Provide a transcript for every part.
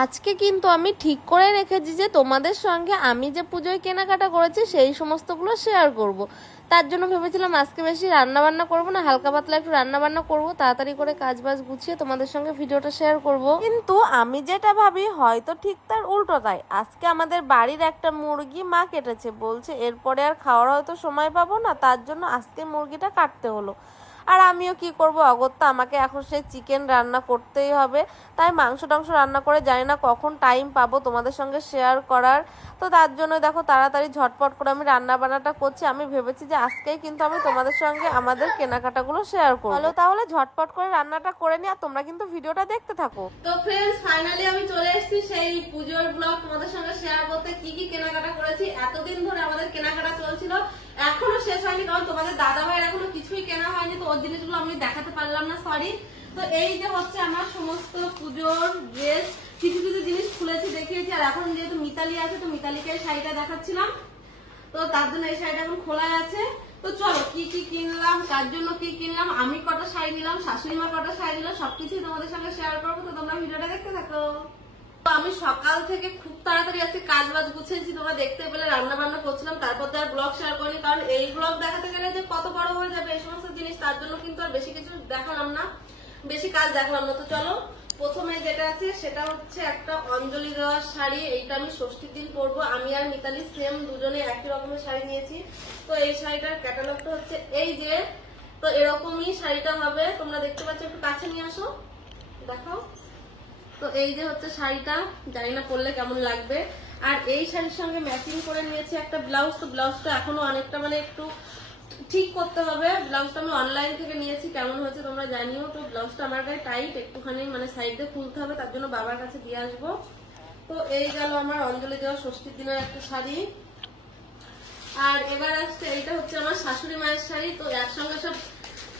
আজকে কিন্তু আমি ঠিক করে রেখেছি যে তোমাদের সঙ্গে আমি যে পুজোয় কেনাকাটা করেছি সেই সমস্তগুলো শেয়ার করব। তার জন্য ভেবেছিলাম আজকে বেশি রান্নাবান্না করব না, হালকা পাতলা একটু রান্নাবান্না করব, তাড়াতাড়ি করে কাজবাজ গুছিয়ে তোমাদের সঙ্গে ভিডিওটা শেয়ার করব। কিন্তু আমি যেটা ভাবি হয়তো ঠিক তার উল্টোটাই। আজকে আমাদের বাড়ির একটা মুরগি মা কেটেছে, বলছে এরপরে আর খাওয়ার হয়তো সময় পাবো না, তার জন্য আজকে মুরগিটা কাটতে হলো। আর আমিও কি করব, অগত্যা আমাকে এখন সেই চিকেন রান্না করতেই হবে। তাই মাংস টাংস রান্না করে জানি না কখন টাইম পাবো তোমাদের সঙ্গে শেয়ার করার। তো তার জন্য দেখো তাড়াতাড়ি ঝটপট করে আমি রান্না বান্নাটা করছি। আমি ভেবেছি যে আজকেই কিন্তু আমি তোমাদের সঙ্গে আমাদের কেনাকাটাগুলো শেয়ার করবো। চলো তাহলে ঝটপট করে রান্নাটা করে নি, আর তোমরা কিন্তু ভিডিওটা দেখতে থাকো। তো ফ্রেন্ডস, ফাইনালি আমি চলে এসেছি সেই পুজোর ব্লগ তোমাদের সঙ্গে শেয়ার করতে। কি কি কেনাকাটা করেছি, এতদিন ধরে আমাদের কেনাকাটা চলছিল, এখনো শেষ হয়নি, কারণ তোমাদের দাদা ভাইয়ের এখনো কিছুই কেনা হয়নি, তো ওর জিনিসগুলো আমি দেখাতে পারলাম না, সরি। তো এই যে হচ্ছে আমার সমস্ত পুজোর ড্রেস, কিছু কিছু জিনিস খুলেছি দেখিয়েছি। আর এখন যেহেতু মিতালি আছে, তো মিতালিকে শাড়িটা দেখাচ্ছিলাম, তো তার জন্য এই শাড়িটা এখন খোলা আছে। তো চলো কি কি কিনলাম, কার জন্য কি কিনলাম, আমি কটা শাড়ি নিলাম, শাশুড়ি মা কটা শাড়ি নিলাম, সবকিছুই তোমাদের সঙ্গে শেয়ার করবো। তো তোমরা ভিডিওটা দেখতে থাকো। আমি সকাল থেকে খুব তাড়াতাড়ি আজকে কাজ বাজ গুছিয়েছি, তোমরা দেখতে পেলে রান্না বান্না করছিলাম, তারপর তো আর ব্লগ শেয়ার করিনি, কারণ এই ব্লগ দেখাতে গেলে যে কত বড় হয়ে যাবে এই সমস্ত জিনিস, তার জন্য কিন্তু আর বেশি কিছু দেখালাম না, বেশি কাজ দেখালাম না। তো চলো, প্রথমে যেটা আছে সেটা হচ্ছে একটা অঞ্জলি দেওয়ার শাড়ি। এইটা আমি ষষ্ঠীর দিন পরবো। আমি আর মিতালি সেম দুজনে একই রকমের শাড়ি নিয়েছি। তো এই শাড়িটার ক্যাটালগটা হচ্ছে এই যে, তো এরকমই শাড়িটা হবে, তোমরা দেখতে পাচ্ছ, একটু কাছে নিয়ে আসো দেখাও। তো এই যে হচ্ছে শাড়িটা, জানি না পরলে কেমন লাগবে। আর এই শাড়ির সঙ্গে ম্যাচিং করে নিয়েছি একটা ব্লাউজ। তো ব্লাউজটা এখনো অনেকটা মানে একটু ঠিক করতে হবে। ব্লাউজটা আমি অনলাইন থেকে নিয়েছি, কেমন হয়েছে তোমরা জানিও। তো ব্লাউজটা আমার গায়ে টাইট, একটুখানি মানে সাইডে খুলতে হবে, তার জন্য বাবার কাছে দিয়ে আসবো। তো এই গেল আমার অঞ্জলি দেওয়া ষষ্ঠীর দিনের একটা শাড়ি। আর এবার আসছে, এইটা হচ্ছে আমার শাশুড়ি মায়ের শাড়ি। তো একসঙ্গে সব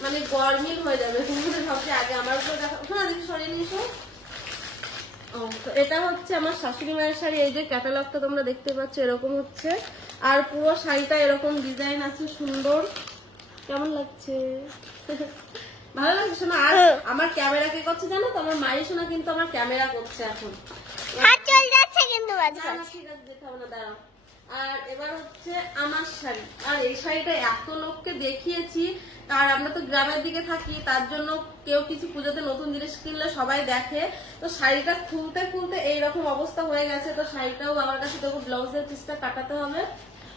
মানে গরমিল হয়ে যাবে, তোমাদের সবচেয়ে আগে আমার উপরে দেখা, শোনা দেখি সরিয়ে নিয়েছো। তো এটা হচ্ছে আমার শাশুড়ি মায়ের শাড়ি। এই যে ক্যাটালগটা তোমরা দেখতে পাচ্ছ, এরকম হচ্ছে। আর পুরো শাড়িটা এরকম ডিজাইন আছে, সুন্দর। কেমন লাগছে? ভালো লাগছে শোনা? আর আমার ক্যামেরা কে করছে জানো তো? আমার মায়ের শোনা কিন্তু আমার ক্যামেরা করছে এখন। ঠিক আছে, যেতে হবে না, দাঁড়াও। আর এবার হচ্ছে আমার শাড়ি। আর এই শাড়িটা এত লোককে দেখিয়েছি, আর আমরা তো গ্রামের দিকে থাকি, তার জন্য কেউ কিছু পুজোতে নতুন জিনিস কিনলে সবাই দেখে। তো শাড়িটা খুলতে খুলতে এইরকম অবস্থা হয়ে গেছে। তো শাড়িটাও আমার কাছে দেখো ব্লাউজের পিসটা কাটাতে হবে।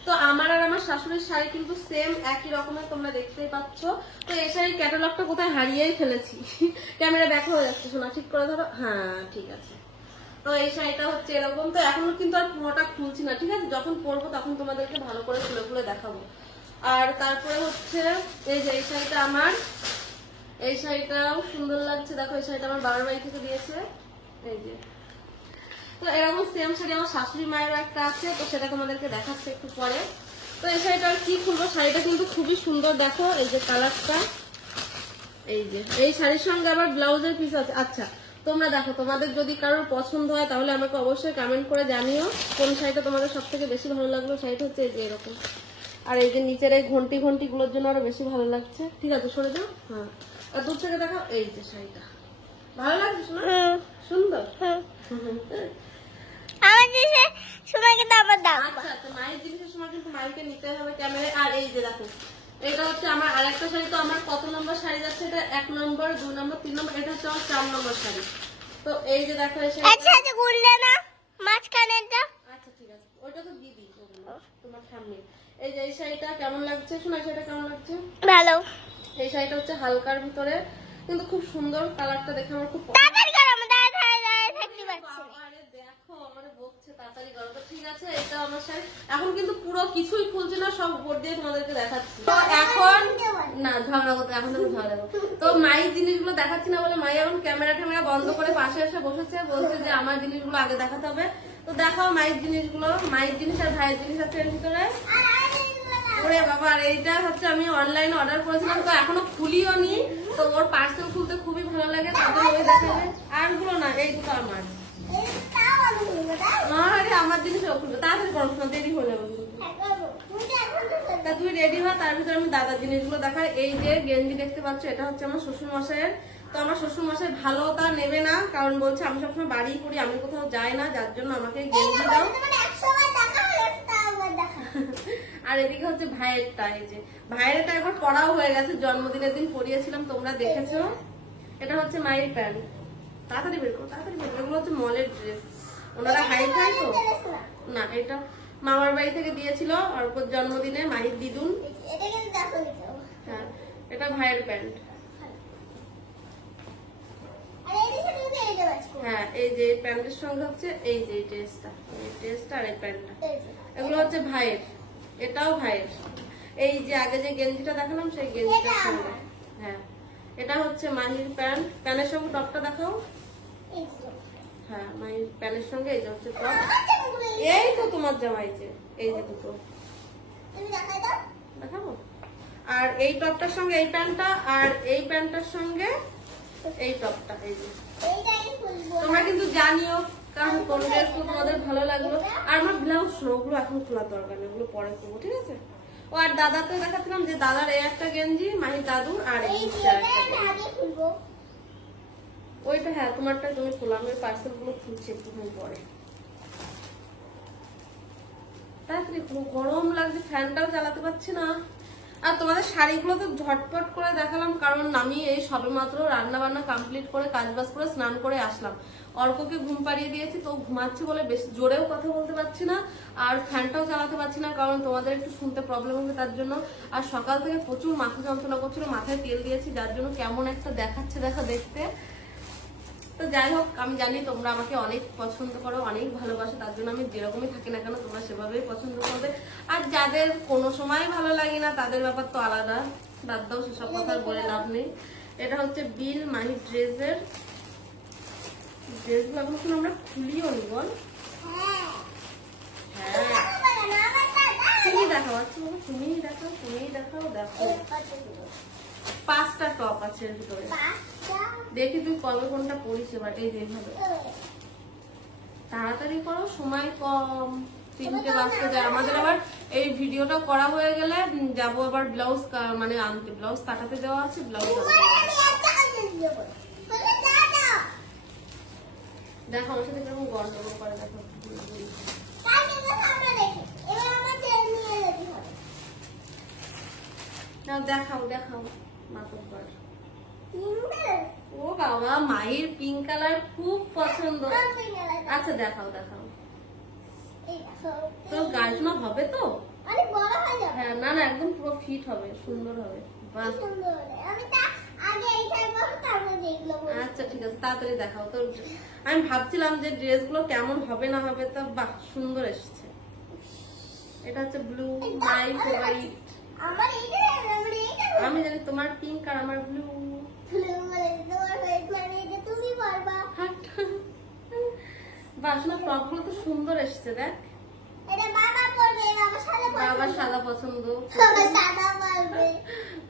তো আমার আর আমার শাশুড়ির শাড়ি কিন্তু সেম একই রকমের, তোমরা দেখতেই পাচ্ছ। তো এই শাড়ির ক্যাটালগটা কোথায় হারিয়েই ফেলেছি। ক্যামেরা দেখা হয়ে যাচ্ছে শোনা, ঠিক করে ধরো। হ্যাঁ ঠিক আছে। তো এই শাড়িটা হচ্ছে এরকম। তো এখনো কিন্তু আর পুরোটা খুলছি না, ঠিক আছে? যখন পরবো তখন তোমাদেরকে ভালো করে খুলে খুলে দেখাবো। আর তারপরে হচ্ছে এই যে এই শাড়িটা আমার, এই শাড়িটাও সুন্দর লাগছে, দেখো। এই শাড়িটা আমার বাবার বাড়ি থেকে দিয়েছে, এই যে। তো এরকম সেম শাড়ি আমার শাশুড়ি মায়েরও একটা আছে, তো সেটা তোমাদেরকে দেখাচ্ছে একটু পরে। তো এই শাড়িটা আর কি খুলবো, শাড়িটা কিন্তু খুবই সুন্দর, দেখো এই যে কালারটা। এই যে এই শাড়ির সঙ্গে আবার ব্লাউজের পিস আছে। আচ্ছা তোমরা দেখো, তোমাদের যদি কারোর পছন্দ হয় তাহলে আমাকে অবশ্যই কমেন্ট করে জানিও কোন শাড়িটা তোমাদের সব থেকে বেশি ভালো লাগলো। শাড়িটা হচ্ছে এই যে এরকম, আর এই যে নিচের এই ঘন্টি ঘন্টি গুলোর জন্য আরো বেশি ভালো লাগছে। ঠিক আছে সরে যাও। হ্যাঁ, আর দূর থেকে দেখো, এই যে শাড়িটা ভালো লাগছে না? সুন্দর। আমার জিনিসের সময় কিন্তু আমার দাম। আচ্ছা আচ্ছা, মায়ের জিনিসের সময় কিন্তু মাইকে নিতে হবে ক্যামেরায়। আর এই যে দেখো, এটা হচ্ছে আমার আরেকটা শাড়ি। তো আমার কত নম্বর শাড়ি যাচ্ছে? এটা 1 নম্বর, 2 নম্বর, 3 নম্বর, এটা হচ্ছে আমার 4 নম্বর শাড়ি। তো এই যে দেখো এই শাড়িটা। আচ্ছা আচ্ছা, গুললে না মাঝখানেটা। আচ্ছা ঠিক আছে, ওইটা তো দিদি তোমার সামনে। এই যে এই শাড়িটা কেমন লাগছে শোনা? শাড়িটা কেমন লাগছে? ভালো। এই শাড়িটা হচ্ছে হালকার ভিতরে, কিন্তু খুব সুন্দর। কালারটা দেখে আমার খুব তাড়াতাড়ি করো, আমি দাঁড়ায় থাকতে পারছি না। আরে দেখো আমারে বকছে, তাড়াতাড়ি করো। তো ঠিক আছে, এটা আমার শাড়ি। এখন কিন্তু পুরো কিছুই খুলছে না, সব উপর দিয়ে তোমাদেরকে দেখাচ্ছি। তো এখন না ঝগড়া করতে, এখন তো ঝগড়া দেবো। তো মায়ের জিনিসগুলো দেখাচ্ছি না বলে মাই এখন ক্যামেরা ট্যামেরা বন্ধ করে পাশে এসে বসেছে, বলছে যে আমার জিনিসগুলো আগে দেখাতে হবে। তো দেখাও মায়ের জিনিসগুলো। মায়ের জিনিস আর ভাইয়ের জিনিস আছে এর ভিতরে। ওরে বাবা, আর এইটা হচ্ছে আমি অনলাইনে অর্ডার করেছিলাম, তো এখনো খুলিও নি। তো ওর পার্সেল খুলতে খুবই ভালো লাগে, তাদের ওই দেখাবে। আর গুলো না, এই দুটো আমার। আরে আমার জিনিস খুলবে, তাড়াতাড়ি করো না, দেরি হয়ে যাবে। তা তুই রেডি হ, তার ভিতরে আমি দাদার জিনিসগুলো দেখাই। এই যে গেঞ্জি দেখতে পাচ্ছ, এটা হচ্ছে আমার শ্বশুর মশাইয়ের। তো তো আমার শ্বশুরমশাই ভালোটা নেবে না, কারণ বলছে আমি সবসময় বাড়িই করি, আমি কোথাও যাই না, যার জন্য আমাকে গেঞ্জি দাও। আর এদিকে হচ্ছে ভাইয়েরটা, এই যে ভাইয়েরটা একবার পরাও হয়ে গেছে, জন্মদিনের দিন পরিয়েছিলাম, তোমরা দেখেছো। এটা হচ্ছে মায়ের প্যান্ট। তাড়াতাড়ি বের করো, তাড়াতাড়ি বের করো। এগুলো হচ্ছে মলের ড্রেস, ওনারা হাইট হয় তো না। এটা মামার বাড়ি থেকে দিয়েছিল অর্পর জন্মদিনে, মাহির দিদুন। হ্যাঁ, এটা ভাইয়ের প্যান্ট। হ্যাঁ, এই যে প্যান্টের সঙ্গে হচ্ছে এই যে ড্রেসটা আর এই প্যান্টটা, এগুলো হচ্ছে ভাইয়ের। এটাও ভাইয়ের। এই যে আগে যে গেঞ্জিটা দেখালাম সেই গেঞ্জিটার সঙ্গে। হ্যাঁ, এটা হচ্ছে মাহির প্যান্ট। প্যান্টের সঙ্গে টপটা দেখাও। হ্যাঁ, মাহির প্যান্টের সঙ্গে এই যে হচ্ছে টপ। এই তো তোমার জামাই, যে এই যে দুটো দেখাবো। আর এই টপটার সঙ্গে এই প্যান্টটা, আর এই প্যান্টটার সঙ্গে এই টপটা। এই যে তোমরা কিন্তু জানিও কারণ কোন ড্রেস তোমাদের ভালো লাগলো। আর আমার ব্লাউজ ওগুলো এখন খোলার দরকার নেই, ওগুলো পরে করবো, ঠিক আছে। ও আর দাদাকে দেখাচ্ছিলাম যে দাদার এই একটা গেঞ্জি, মাহির দাদুর, আর ওইটা। হ্যাঁ, তোমারটা তুমি খোলো, আমি পার্সেল গুলো খুলছি একটুখানি পরে। তাড়াতাড়ি গরম লাগছে, ফ্যানটাও চালাতে পারছি না। আর তোমাদের শাড়িগুলো তো ঝটপট করে দেখালাম, কারণ আমি এই সবেমাত্র রান্না বান্না কমপ্লিট করে কাজবাজ করে স্নান করে আসলাম। অর্ককে ঘুম পাড়িয়ে দিয়েছি, তো ঘুমাচ্ছে বলে বেশি জোরেও কথা বলতে পারছি না, আর ফ্যানটাও চালাতে পারছি না, কারণ তোমাদের একটু শুনতে প্রবলেম হবে তার জন্য। আর সকাল থেকে প্রচুর মাথা যন্ত্রণা করছিল, মাথায় তেল দিয়েছি, যার জন্য কেমন একটা দেখাচ্ছে দেখতে। তো যাই হোক, আমি জানি তোমরা আমাকে অনেক পছন্দ করো, অনেক ভালোবাসো, তার জন্য আমি যেরকমই থাকি না কেন তোমরা সেভাবেই পছন্দ করবে। আর যাদের কোনো সময় ভালো লাগে না তাদের ব্যাপার তো আলাদা, বাদ দাও, সেসব কথা বলে লাভ নেই। এটা হচ্ছে বিল মাহির ড্রেসের। ড্রেসগুলো এখন আমরা খুলিও নি, বল। হ্যাঁ, তুমি দেখাও, তুমিই দেখাও। দেখো 5টা টপ আছে এর ভিতরে, দেখি তুই কবে কোনটা পরিস এবার। এই যেভাবে তাড়াতাড়ি করো, সময় কম, 3টে বাজতে যায় আমাদের। আবার এই ভিডিওটা করা হয়ে গেলে যাবো আবার ব্লাউজ মানে আনতে, ব্লাউজ কাটাতে দেওয়া আছে, ব্লাউজ দেখো আমার সাথে কিরকম গন্ডগোল করে। দেখো দেখাও মাতব্বর। ও বাবা, মায়ের পিঙ্ক কালার খুব পছন্দ। আচ্ছা দেখাও। তো গাছনা হবে তো? হ্যাঁ, না একদম পুরো ফিট হবে, সুন্দর হবে। আচ্ছা ঠিক আছে, তাড়াতাড়ি দেখাও। তো আমি ভাবছিলাম যে ড্রেসগুলো কেমন হবে না হবে, তো বাহ সুন্দর এসেছে। এটা হচ্ছে ব্লু, মাই ফেভারিট। আমি জানি তোমার পিঙ্ক আর আমার ব্লু। বাসনা টপগুলো তো সুন্দর এসছে, দেখ। বাবা সাদা পছন্দ,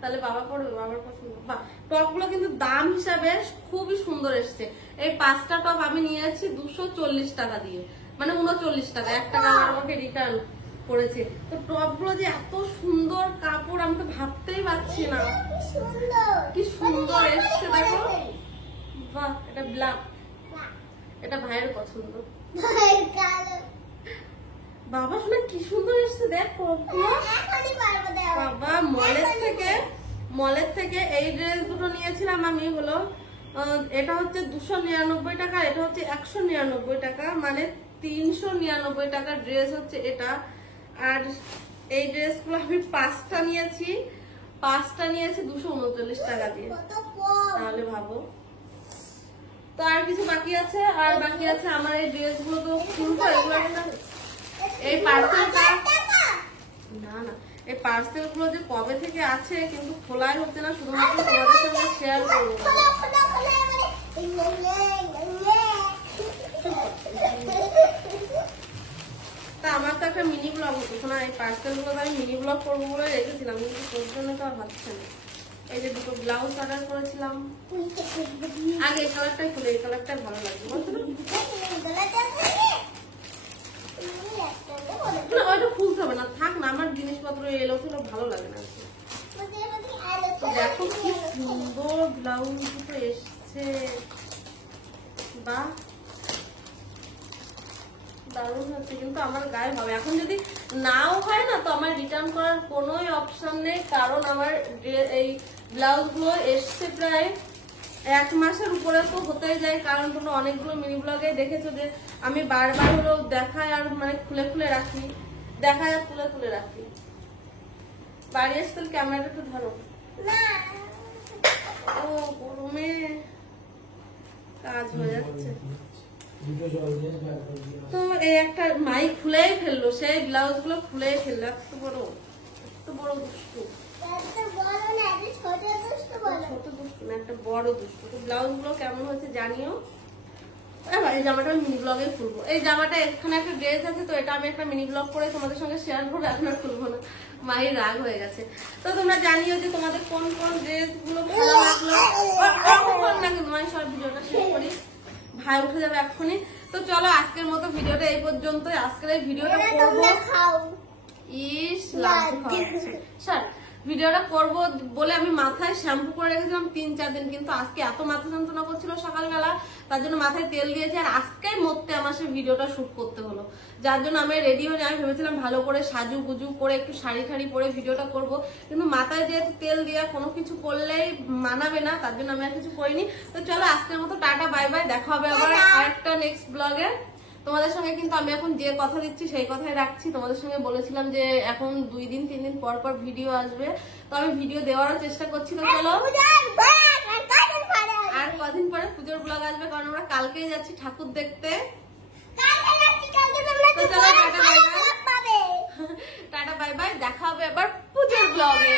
তাহলে বাবা পড়বে, বাবার পছন্দ। বাহ, টপগুলো কিন্তু দাম হিসাবে খুবই সুন্দর এসছে। এই 5টা টপ আমি নিয়েছি 240 টাকা দিয়ে, মানে 39 টাকা, 1 টাকা আমাকে রিটার্ন করেছে। তো টপগুলো যে এত সুন্দর কাপড়, আমি তো ভাবতেই পারছি না কি সুন্দর এসছে। দেখো বাহ, এটা ব্ল্যাক, এটা ভাইয়ের পছন্দ। বাবা শোনা কি সুন্দর এসছে, দেখ টপগুলো। বাবা মলের থেকে এই ড্রেস দুটো নিয়েছিলাম আমি, হলো এটা হচ্ছে 299 টাকা, এটা হচ্ছে 199 টাকা, মানে 399 টাকার ড্রেস হচ্ছে এটা। আর এই ড্রেসগুলো আমি 5টা নিয়েছি 239 টাকা দিয়ে, তাহলে ভাবো। তো আর কিছু বাকি আছে, আমার এই ড্রেসগুলো তো খুলবো। এগুলো এই পার্সেলটা না, এই পার্সেল গুলো যে কবে থেকে আছে কিন্তু খোলাই হচ্ছে না, শুধুমাত্র তোমাদের সঙ্গে শেয়ার করবো। তা আমার তো একটা মিনি ব্লগ হতো শোনা, এই পার্সেল গুলো আমি মিনি ব্লগ করবো বলে রেখেছিলাম, কিন্তু তোর জন্য তো আর হচ্ছে না। এই যে দুটো ব্লাউজ অর্ডার করেছিলাম, আগে এই কালারটাই খুলে, এই কালারটাই ভালো লাগছে, বলছো না? ওইটা খুলতে হবে না, থাক না, আমার জিনিসপত্র এলো ছিল, ভালো লাগে না। দেখো কি সুন্দর ব্লাউজ দুটো এসছে। দারুণ হচ্ছে, কিন্তু আমার গায়ে হবে। এখন যদি নাও হয় না তো আমার রিটার্ন করার কোনোই অপশন নেই, কারণ আমার এই ব্লাউজগুলো এসছে প্রায় 1 মাসের উপরে তো হতেই যায়, কারণ তোমরা অনেকগুলো মিনি ব্লগে দেখেছো যে আমি বারবার হলো দেখাই আর মানে খুলে খুলে রাখি, দেখায় আর খুলে খুলে রাখি। বাড়ি আসতে ক্যামেরাটা একটু ধরো। ও গরমে কাজ হয়ে যাচ্ছে। তো এই একটা মাইক খুলেই ফেললো, সেই ব্লাউজ গুলো খুলেই ফেললো। এত বড় দুষ্টু, ছোট দুষ্টু না, একটা বড় দুষ্টু। তো ব্লাউজ গুলো কেমন হয়েছে জানিও। এই জামাটা আমি মিনি ব্লগে খুলবো। এই জামাটা এখানে একটা ড্রেস আছে, তো এটা আমি একটা মিনি ব্লগ করে তোমাদের সঙ্গে শেয়ার করবো, এখন আর খুলবো না, মায়ের রাগ হয়ে গেছে। তো তোমরা জানিও যে তোমাদের কোন কোন ড্রেস গুলো ভালো লাগলো। না কিন্তু আমি সব ভিডিওটা শেষ করি, ভাই উঠে যাবে এক্ষুনি। তো চলো আজকের মতো ভিডিওটা এই পর্যন্তই। আজকের এই ভিডিওটা করবো ভিডিওটা করবো বলে আমি মাথায় শ্যাম্পু করে রেখেছিলাম 3-4 দিন, কিন্তু আজকে এত মাথা যন্ত্রণা করছিল সকালবেলা, তার জন্য মাথায় তেল দিয়েছি, আর আজকেই মধ্যে আমার সে ভিডিওটা শুট করতে হলো, যার জন্য আমি রেডি হয়ে আমি ভেবেছিলাম ভালো করে সাজু গুজু করে একটু শাড়ি ঠাড়ি পরে ভিডিওটা করব, কিন্তু মাথায় যেহেতু তেল দেওয়া কোনো কিছু করলেই মানাবে না, তার জন্য আমি আর কিছু করিনি। তো চলো আজকের মতো টাটা বাই বাই, দেখা হবে আবার আরেকটা নেক্সট ব্লগে তোমাদের সঙ্গে। কিন্তু আমি এখন যে কথা দিচ্ছি সেই কথাই রাখছি। তোমাদের সঙ্গে বলেছিলাম যে এখন 2-3 দিন পর পর ভিডিও আসবে, তো আমি ভিডিও দেওয়ারও চেষ্টা করছি। তো চলো আর কদিন পরে পুজোর ব্লগ আসবে, কারণ আমরা কালকেই যাচ্ছি ঠাকুর দেখতে। টাটা বাই বাই, দেখা হবে এবার পুজোর ব্লগে।